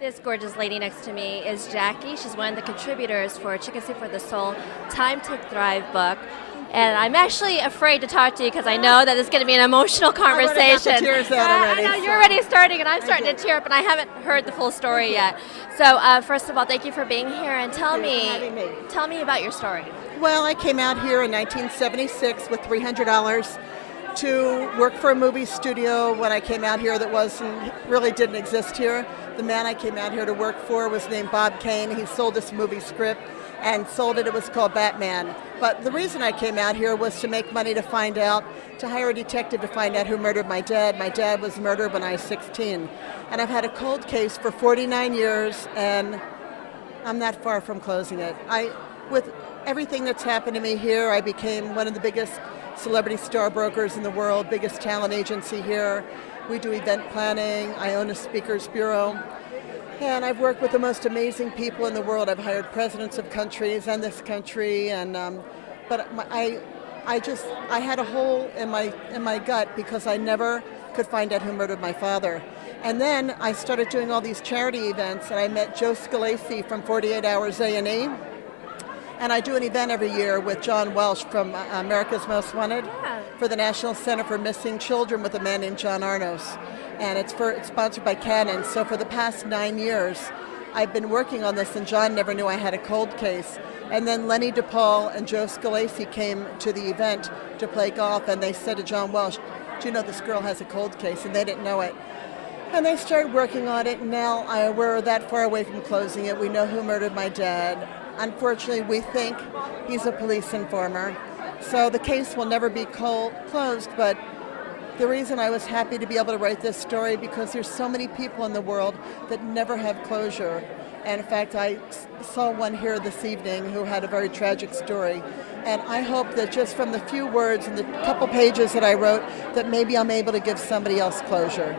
This gorgeous lady next to me is Jaki. She's one of the contributors for Chicken Soup for the Soul Time to Thrive book. And I'm actually afraid to talk to you because I know that it's going to be an emotional conversation. I tears out already, I know you're already starting, and I'm starting to tear up, and I haven't heard the full story yet. So first of all, thank you for being here, and tell me about your story. Well, I came out here in 1976 with $300 to work for a movie studio when I came out here that really didn't exist here. The man I came out here to work for was named Bob Kane. He sold this movie script and sold it. It was called Batman. But the reason I came out here was to make money to hire a detective to find out who murdered my dad. My dad was murdered when I was 16. And I've had a cold case for 49 years, and I'm not far from closing it. With everything that's happened to me here, I became one of the biggest celebrity star brokers in the world, biggest talent agency here. We do event planning. I own a speakers bureau. And I've worked with the most amazing people in the world. I've hired presidents of countries and this country. But I had a hole in my gut because I never could find out who murdered my father. And then I started doing all these charity events, and I met Joe Scalise from 48 Hours A&E. And I do an event every year with John Welsh from America's Most Wanted for the National Center for Missing Children with a man named John Arnos. And it's sponsored by Canon. So for the past 9 years, I've been working on this, and John never knew I had a cold case. And then Lenny DePaul and Joe Scalise came to the event to play golf, and they said to John Welsh, "Do you know this girl has a cold case?" And they didn't know it. And they started working on it, and now we're that far away from closing it. We know who murdered my dad. Unfortunately, we think he's a police informer. So the case will never be closed, but the reason I was happy to be able to write this story because there's so many people in the world that never have closure. And in fact, I saw one here this evening who had a very tragic story. And I hope that just from the few words and the couple pages that I wrote, that maybe I'm able to give somebody else closure.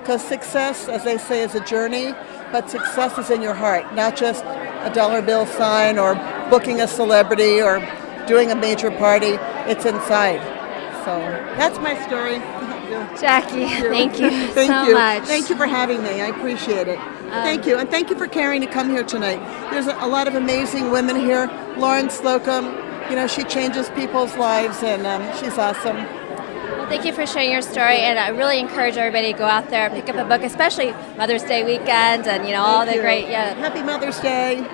Because success, as they say, is a journey, but success is in your heart, not just a dollar bill sign or booking a celebrity or doing a major party. It's inside. So that's my story. Jaki, thank you so much. Thank you for having me. I appreciate it. Thank you. And thank you for caring to come here tonight. There's a lot of amazing women here. Lauren Slocum, she changes people's lives, and she's awesome. Well, thank you for sharing your story, and I really encourage everybody to go out there and pick up a book, especially Mother's Day weekend and all the great. Happy Mother's Day.